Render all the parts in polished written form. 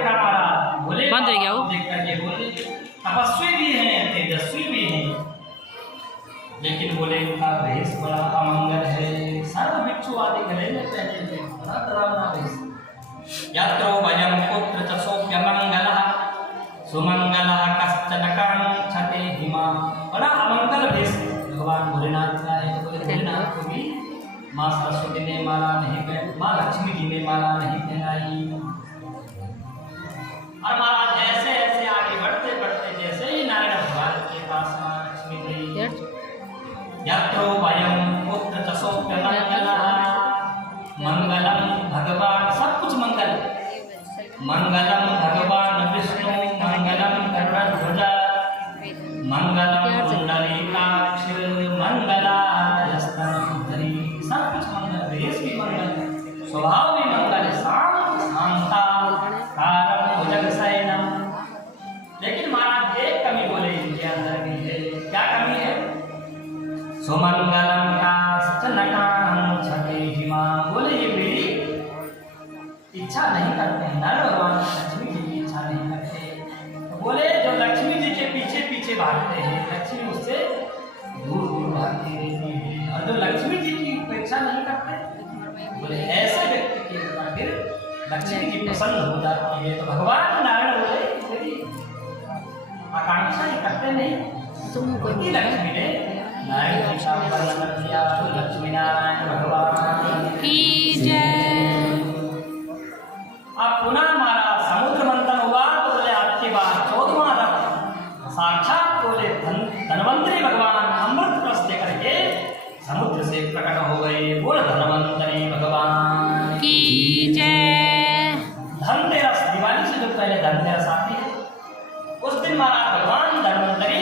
देखा महाराज, बोले बंद हो गया वो। देख करके बोले तपस्वी भी हैं, तेजस्वी भी हैं, लेकिन बोले उनका भेष बड़ा अमंगल है। सर्व भिक्षु आदि गले में पहने थे, बड़ा डरावना भेष। यत्रो भयं पुत्र च सोऽप्यमङ्गलः सुमंगलः कश्चन काङ्क्षते हिमा। बड़ा अमंगल भेष भगवान भोलेनाथ का है। बोले भोलेनाथ को भी माँ सरस्वती ने माला नहीं पहनाई, माँ लक्ष्मी जी ने माला नहीं पहनाई। और महाराज ऐसे ऐसे आगे बढ़ते बढ़ते जैसे ही नारायण भगवान के पास माँ लक्ष्मी गई, यत्रो भयं पुत्र च सोऽप्यमङ्गलः मंगलम भगवान, सब कुछ मंगल, मंगलम भगवान विष्णु मंगलम गरुड़ध्वज मंगलम पुंडरीकाक्ष मंगलायस्तनोधरी। सब कुछ मंगल, भेष भी मंगल, स्वभाव भी मंगल, शांत शांता कारम भुजगशयनम। लेकिन महाराज एक कमी बोले इनके अंदर भी है। क्या कमी है? सुमंगलम कांचनकांक्षते हिमा। बोले ये मेरी इच्छा नहीं करते हैं, नर भगवान लक्ष्मी जी की इच्छा नहीं करते। तो बोले जो लक्ष्मी जी के पीछे पीछे भागते हैं, लक्ष्मी उससे दूर दूर भागती रहती है। और जो लक्ष्मी जी की उपेक्षा नहीं करते, बोले ऐसे व्यक्ति के ऊपर फिर लक्ष्मी जी प्रसन्न हो जाती है। तो भगवान नारायण बोले मेरी आकांक्षा ही करते नहीं। तुमको लक्ष्मी ने नारायण जी का वर्णन कर दिया। तो लक्ष्मी नारायण भगवान की जय। अब पुनः हमारा समुद्र मंथन हुआ। तो बोले आपके बाद 14वां रथ साक्षात बोले धन्वंतरी भगवान अमृत कलश लेकर के समुद्र से प्रकट हो गए। बोल धन्वंतरी भगवान की जय। धनतेरस, दिवाली से जो पहले धनतेरस आती है, उस दिन महाराज भगवान धन्वंतरी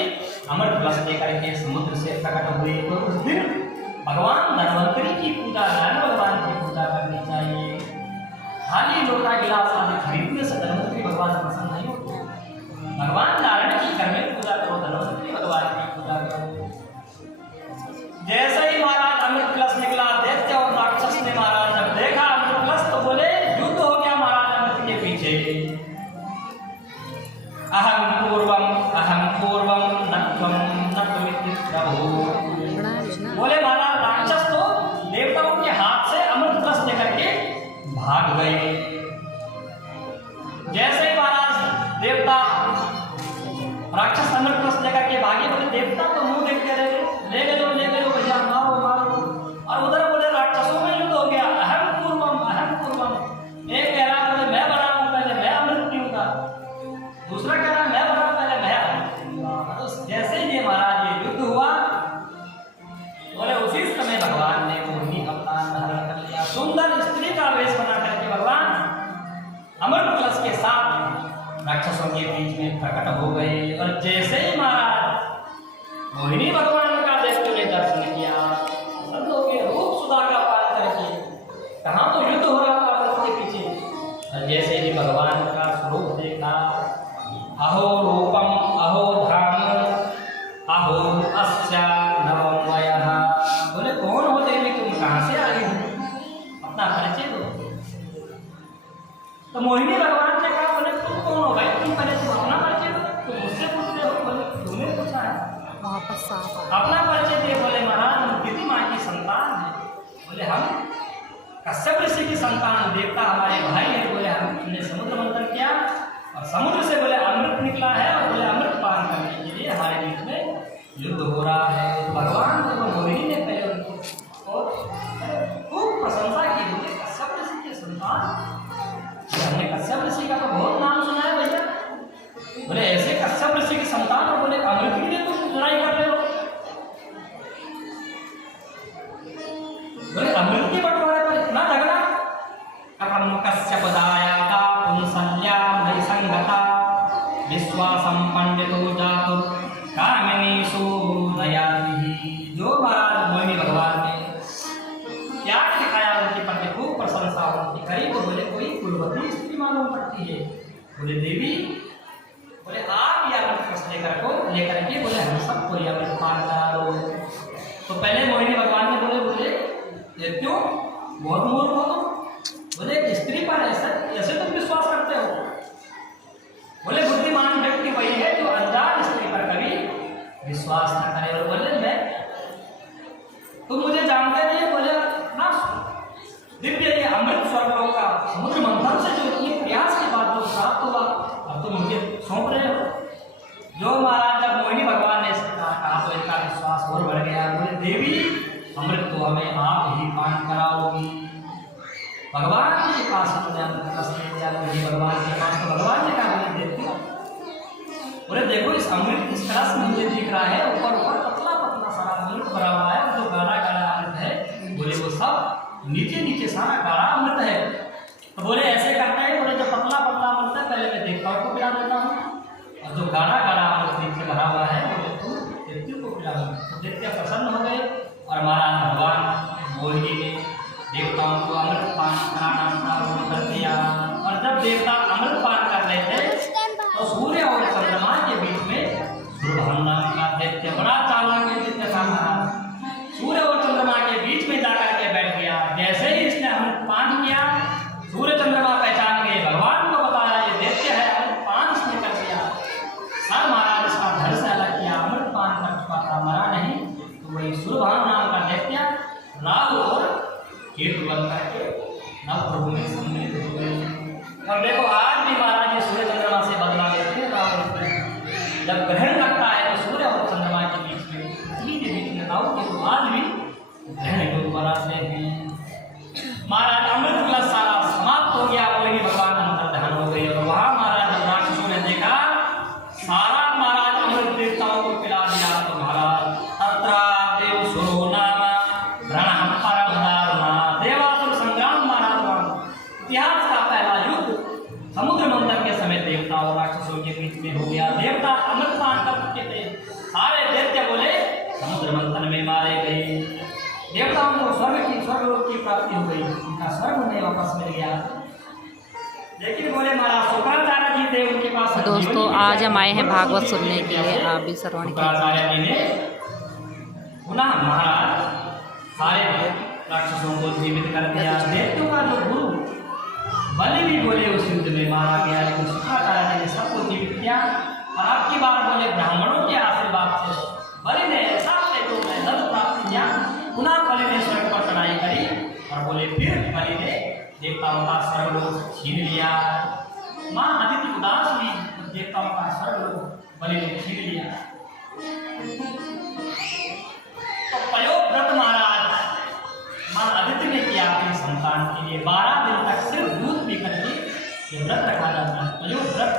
अमृत कलश लेकर के समुद्र से प्रकट हुए। तो उस दिन भगवान धन्वंतरी की पूजा, नारायण भगवान की पूजा करनी चाहिए। खाली लोटा गिलास आदि खरीदने से धन्वंतरी भगवान प्रसन्न नहीं होते। भगवान नारायण की घर में पूजा करो, धन्वंतरी भगवान की पूजा करो। जैसे ही महाराज अमृत कलश निकला, दैत्य और राक्षस ने महाराज जब देखा अमृत कलश, तो बोले युद्ध हो गया महाराज अमृत के पीछे। अहम पूर्वम नत्वम नत्वमिति प्रभु। बोले महाराज राक्षस तो देवताओं के हाथ से अमृत कलश लेकर के भाग गए। जैसे ही महाराज देवता राक्षस अमृत कलश लेकर के भागे, बोले देवता तो मुंह देखते रहे, ले गए भैया, मारो मारो। और उधर बोले राक्षसों में युद्ध हो गया। अहम पूर्वम। एक कह रहा बोले मैं बना हूं, पहले मैं अमृत पीऊंगा। दूसरा कह रहा मैं बना, पहले मैं अमृत पीऊंगा। तो जैसे ही महाराज ये युद्ध हुआ, बोले उसी समय भगवान ने मोहिनी अवतार धारण कर लिया। सुंदर स्त्री का वेश बना करके भगवान अमृत कलश के साथ राक्षसों के बीच में प्रकट हो गए। और जैसे ही महाराज मोहिनी भगवान का देखते हुए दर्शन किया, सब लोग के रूप सुधा का पार करके, कहाँ तो युद्ध हो रहा था अमृत के पीछे। और जैसे ही भगवान का स्वरूप देखा, अहो रूपम अहो धाम अहो अस्या नवमयः। बोले कौन हो देवी, तुम कहाँ से आई हो, अपना परिचय दो। तो मोहिनी भगवान ने कहा, बोले तुम कौन हो भाई, तुम पहले तुम अपना परिचय दो, तुम मुझसे पूछते हो। बोले तुमने पूछा है, वापस अपना परिचय दे। बोले महाराज हम दिति माँ की संतान है। बोले हम कश्यप ऋषि की संतान, देवता हमारे भाई है। बोले हमने समुद्र मंथन किया और समुद्र से बोले अमृत निकला है, और बोले अमृत पान करने के लिए हमारे बीच में युद्ध हो रहा है। तो भगवान को मोहिनी ने पहले उनको खूब प्रशंसा की। बोले कश्यप ऋषि के संतान, हमने कश्यप ऋषि का तो बहुत नाम सुना है भैया। बोले ऐसे कश्यप ऋषि की संतान, और बोले अमृत के लिए तुम लड़ाई कर रहे हो। बोले अमृत के बंटवारे पर इतना झगड़ा। कथम कश्यप दायाता पुंसल्या नैसंगता विश्वासम पंडितो जातु कामिनीषु नयाति। जो महाराज मोहिनी भगवान ने त्याग दिखाया, उनके प्रति खूब प्रशंसा उनकी करी। तो बोले कोई कुलवती स्त्री मालूम पड़ती है। बोले देवी, बोले आप ये अमृत कलश लेकर के बोले हम सबको ये अमृत पान करा दो। तो पहले मोहिनी भगवान ने बोले ये क्यों, बहुत मूर्ख हो तुम। बोले स्त्री पर ऐसे तुम विश्वास करते हो। गए भगवान के पास, तो भगवान ने कहा बोले देखते बोले देखो इस अमृत इस कलश में मुझे दिख रहा है, ऊपर ऊपर पतला पतला सारा अमृत भरा हुआ है, और जो गाढ़ा गाढ़ा अमृत है बोले वो सब नीचे नीचे सारा गाढ़ा अमृत है। तो बोले ऐसे करते हैं, बोले जो पतला पतला अमृत है पहले मैं देवताओं को पिला देता हूँ, और जो गाढ़ा गाढ़ा अमृत नीचे भरा हुआ है बोले तू दैत्यों को पिला दो। तो दैत्य प्रसन्न हो गए और महाराज भगवान बोलने में देवताओं को अमृत पान कराना शुरू कर दिया। और जब देवता अमृत पान कर रहे थे तो सूर्य और चंद्रमा के बीच में सुरभन नाम का दैत्य बड़ा चालाक दैत्य था महाराज, सूर्य और चंद्रमा के बीच में जाकर के बैठ गया। जैसे ही इसने अमृत पान किया सूर्य चंद्रमा पहचान गए, भगवान को बताया ये दैत्य है, अमृत पान इसने कर दिया। सर महाराज इसका धड़ से अलग किया, अमृत पान कर चुका था मरा नहीं, तो वही सुरभन नाम का दैत्य राहु और केतु बन करके नवप्रभु में सम्मिलित हो गए। और देखो आज भी महाराज ये सूर्य चंद्रमा से बदला लेते हैं राहु केतु। जब ग्रहण लगता है तो सूर्य और चंद्रमा के बीच में पृथ्वी के बीच में राहु केतु आज भी ग्रहण योग बनाते हैं। महाराज अमृत कलश सारा समाप्त हो गया, बोले भगवान अंतर्धान हो गए। और वहाँ महाराज जब राक्षसों ने देखा सारा महाराज अमृत देवताओं को पिला दिया, तो महाराज तत्रा देव सुरो नाम रण परम दारुणा देवासुर संग्राम महाराज इतिहास का पहला युद्ध समुद्र मंथन के समय देवता और राक्षसों के बीच में हो गया। देवता अमृत पान कर चुके थे, सारे दैत्य बोले समुद्र मंथन में मारे गए। देवताओं को स्वर्ग की प्राप्ति हो गई, उनका स्वर्ग उन्हें वापस मिल गया। लेकिन बोले महाराज शुक्राचार्य जी थे, उनके पास तो दोस्तों आज हम आए हैं भागवत सुनने के लिए, आप भी श्रवण कीजिए। शुक्राचार्य जी ने पुनः महाराज सारे राक्षसों को जीवित कर दिया। दैत्यों का जो गुरु बलि भी बोले उस युद्ध में मारा गया, लेकिन शुक्राचार्य जी ने सबको जीवित किया। और आपकी बात बोले ब्राह्मणों के आशीर्वाद से बलि ने ऐसा दैत्यों में दल प्राप्त किया, पुनः बलि ने स्वर्ग पर चढ़ाई करी, और बोले फिर बलि ने देवताओं का स्वर्गलोक छीन लिया। माँ अदिति उदास हुई, देवताओं का स्वर्गलोक बलि ने छीन लिया। तो पयोव्रत महाराज माँ अदिति ने किया अपनी संतान के लिए 12 दिन तक सिर्फ दूध पी करके ये व्रत रखा जाता है, पयोव्रत।